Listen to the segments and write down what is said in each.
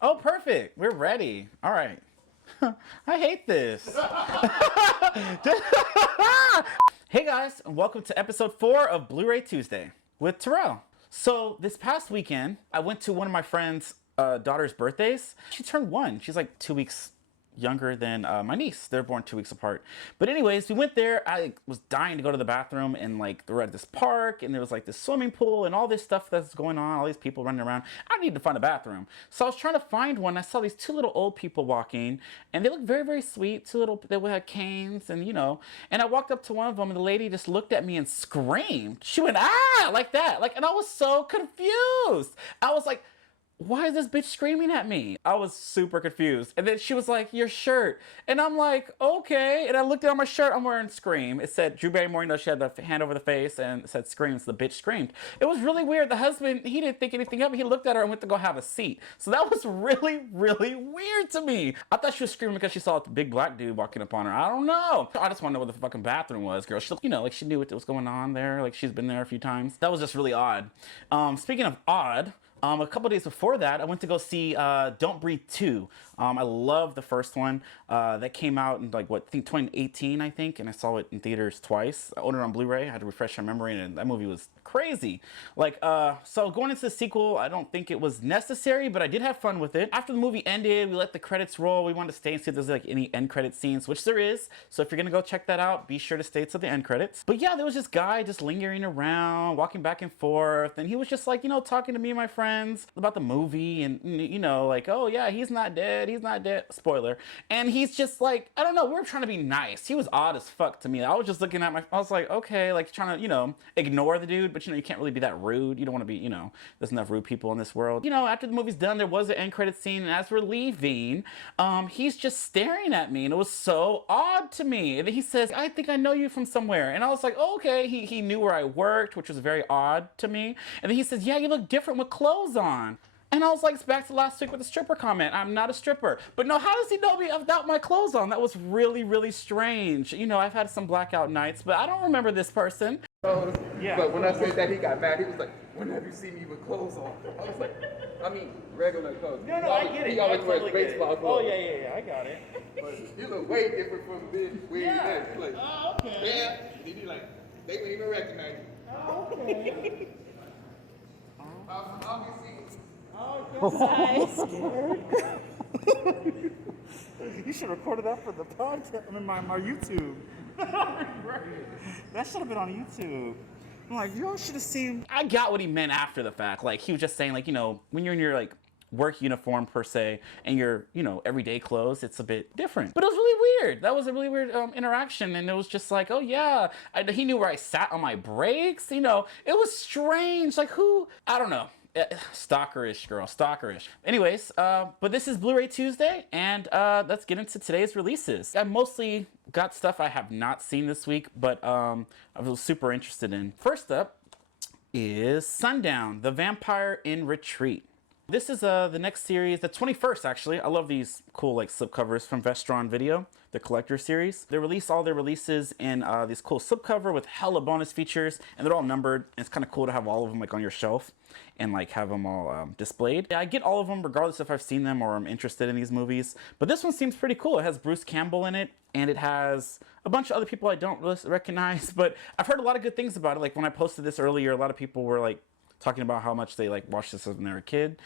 Oh, perfect. We're ready. All right. I hate this. Hey guys, and welcome to episode 4 of Bluray Tuesday with Terrell. So this past weekend, I went to one of my friend's daughter's birthdays. She turned 1. She's like 2 weeks younger than my niece. They're born 2 weeks apart. But anyways, we went there. I was dying to go to the bathroom, and like we were at this park, and there was like this swimming pool and all this stuff that's going on, all these people running around. I needed to find a bathroom. So I was trying to find one. I saw these 2 little old people walking, and they looked very, very sweet. 2 little, they had canes, and and I walked up to one of them, and the lady just looked at me and screamed. She went, ah, like that. And I was so confused. I was like, why is this bitch screaming at me? I was super confused. And then she was like, your shirt. And I'm like, okay. And I looked down my shirt, I'm wearing Scream. It said Drew Barrymore, she had the hand over the face and it said Scream, so the bitch screamed. It was really weird. The husband, he didn't think anything of it. He looked at her and went to go have a seat. So that was really, really weird to me. I thought she was screaming because she saw a big black dude walking up on her. I don't know. I just want to know what the fucking bathroom was, girl. She, like she knew what was going on there. Like she's been there a few times. That was just really odd. Speaking of odd, a couple days before that, I went to go see Don't Breathe 2. I love the first one. That came out in like, what, I think 2018, I think, and I saw it in theaters twice. I owned it on Blu-ray. I had to refresh my memory, and that movie was crazy. Like, so going into the sequel, I don't think it was necessary, but I did have fun with it. After the movie ended, we let the credits roll. We wanted to stay and see if there's like any end credit scenes, which there is. So if you're gonna go check that out, be sure to stay to the end credits. But yeah, there was this guy just lingering around, walking back and forth, and he was just like, talking to me and my friends about the movie, and like, oh yeah, he's not dead, spoiler. And he's just like, I don't know, we were trying to be nice. He was odd as fuck to me. I was just looking at I was like, okay, like trying to ignore the dude, but you can't really be that rude. You don't want to be, there's enough rude people in this world. After the movie's done, there was an end credit scene, and as we're leaving, he's just staring at me, and it was so odd to me. And then he says, I think I know you from somewhere. And I was like, oh, okay. He knew where I worked, which was very odd to me. And then he says, yeah, you look different with clothes on. And I was like, it's back to last week with the stripper comment. I'm not a stripper. But no, how does he know me without my clothes on? That was really, really strange. I've had some blackout nights, but I don't remember this person. Yeah. But when I said that, he got mad. He was like, when have you seen me with clothes on? I was like, I mean, regular clothes. No, I get it. He always wears baseball clothes. Oh, yeah, I got it. But you look way different from where yeah. you live. Oh, okay. Yeah. He be like, they wouldn't even recognize you. Oh, okay. I'll be seeing. You should have recorded that for the podcast. I mean, my YouTube. That should have been on YouTube. I'm like, you all should have seen. I got what he meant after the fact. Like, he was just saying, like, when you're in your like work uniform per se, and your everyday clothes, it's a bit different. But it was really weird. That was a really weird interaction, and it was just like, oh yeah, he knew where I sat on my breaks. It was strange. Like, who? I don't know. Stalkerish, girl, stalkerish. Anyways, but this is Bluray Tuesday, and let's get into today's releases. I mostly got stuff I have not seen this week, but I was super interested in. First up is Sundown, The Vampire in Retreat. This is the next series, the 21st actually. I love these cool like slipcovers from Vestron Video, the collector series. They release all their releases in this cool slipcover with hella bonus features, and they're all numbered. And it's kind of cool to have all of them like on your shelf and like have them all displayed. Yeah, I get all of them regardless if I've seen them or I'm interested in these movies. But this one seems pretty cool. It has Bruce Campbell in it, and it has a bunch of other people I don't really recognize, but I've heard a lot of good things about it. Like when I posted this earlier, a lot of people were like talking about how much they like watched this when they were a kid.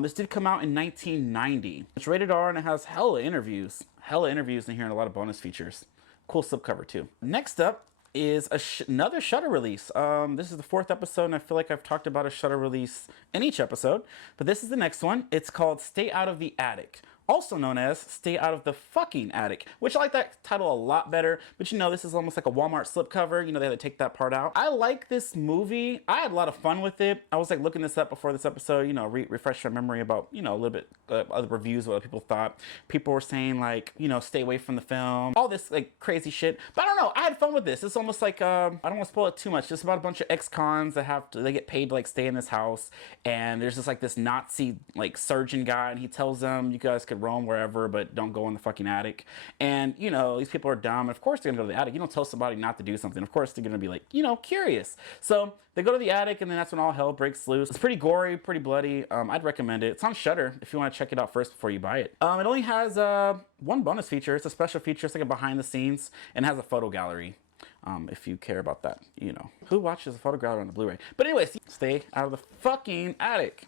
This did come out in 1990. It's rated R, and it has hella interviews in here, and a lot of bonus features. Cool slipcover too. Next up is another Shudder release. This is the 4th episode, and I feel like I've talked about a Shudder release in each episode, but this is the next one. It's called Stay Out of the Attic, also known as Stay Out of the Fucking Attic, which I like that title a lot better, but this is almost like a Walmart slipcover. They had to take that part out. I like this movie. I had a lot of fun with it. I was like looking this up before this episode, refresh my memory about, a little bit other reviews, what people thought. People were saying like, stay away from the film, all this like crazy shit. But I don't know, I had fun with this. It's almost like, I don't want to spoil it too much. Just about a bunch of ex-cons that they get paid to like stay in this house. And there's just like this Nazi like surgeon guy, and he tells them, you guys could roam wherever, but don't go in the fucking attic. And, you know, these people are dumb. Of course they're gonna go to the attic. You don't tell somebody not to do something. Of course they're gonna be like, you know, curious. So they go to the attic, and then that's when all hell breaks loose. It's pretty gory, pretty bloody. I'd recommend it. It's on Shudder if you want to check it out first before you buy it. It only has one bonus feature. It's a special feature. It's like a behind the scenes, and it has a photo gallery. If you care about that, you know. Who watches a photo gallery on the Blu-ray? But anyways, stay out of the fucking attic.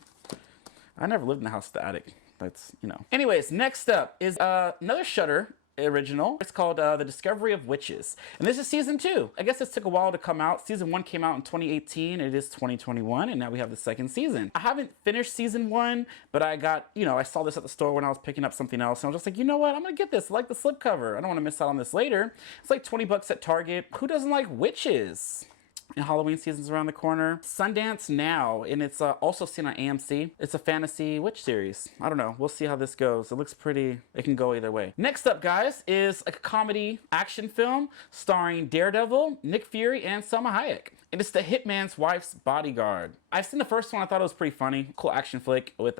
I never lived in the house with the attic. That's, you know. Anyways, next up is another Shudder original. It's called The Discovery of Witches. And this is season 2. I guess this took a while to come out. Season 1 came out in 2018. It is 2021, and now we have the second season. I haven't finished season 1, but I got, you know, I saw this at the store when I was picking up something else, and I was just like, you know what? I'm gonna get this. I like the slipcover. I don't want to miss out on this later. It's like 20 bucks at Target. Who doesn't like witches? And Halloween season's around the corner. Sundance now, and it's also seen on AMC. It's a fantasy witch series. I don't know. We'll see how this goes. It looks pretty. It can go either way. Next up, guys, is a comedy action film starring Daredevil, Nick Fury, and Salma Hayek. And it's The Hitman's Wife's Bodyguard. I've seen the first one. I thought it was pretty funny. Cool action flick with,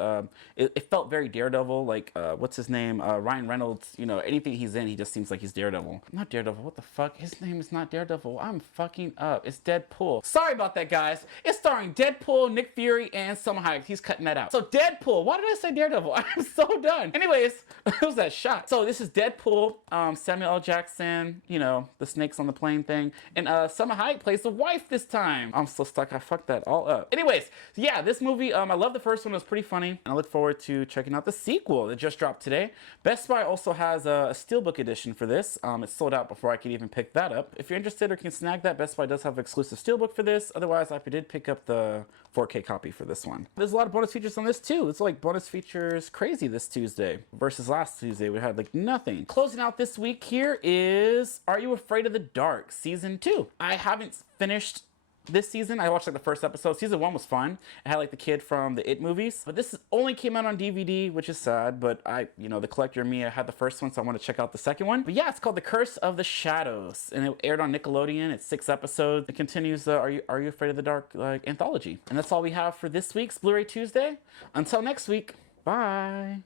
it felt very Daredevil, like, what's his name? Ryan Reynolds. You know, anything he's in, he just seems like he's Daredevil. Not Daredevil, what the fuck? His name is not Daredevil. I'm fucking up. It's Deadpool. Sorry about that, guys. It's starring Deadpool, Nick Fury, and Salma Hayek. He's cutting that out. So Deadpool, why did I say Daredevil? I'm so done. Anyways, it was that shot. So this is Deadpool, Samuel L. Jackson, you know, the snakes on the plane thing. And Salma Hayek plays the wife this time. I'm so stuck. I fucked that all up. Anyways, yeah, this movie, I love the first one. It was pretty funny. And I look forward to checking out the sequel that just dropped today. Best Buy also has a Steelbook edition for this. It's sold out before I could even pick that up. If you're interested or can snag that, Best Buy does have exclusive Steelbook for this. Otherwise, I did pick up the 4K copy for this one. There's a lot of bonus features on this too. It's like bonus features crazy this Tuesday versus last Tuesday. We had like nothing. Closing out this week here is Are You Afraid of the Dark? Season 2. I haven't finished this season. I watched like the first episode. Season 1 was fun. It had like the kid from the It movies, but this only came out on DVD, which is sad, but I, you know, the collector in me, I had the first one, so I want to check out the second one. But yeah, it's called The Curse of the Shadows, and it aired on Nickelodeon. It's 6 episodes. It continues the Are You Afraid of the Dark like anthology. And that's all we have for this week's Blu-ray Tuesday. Until next week, bye.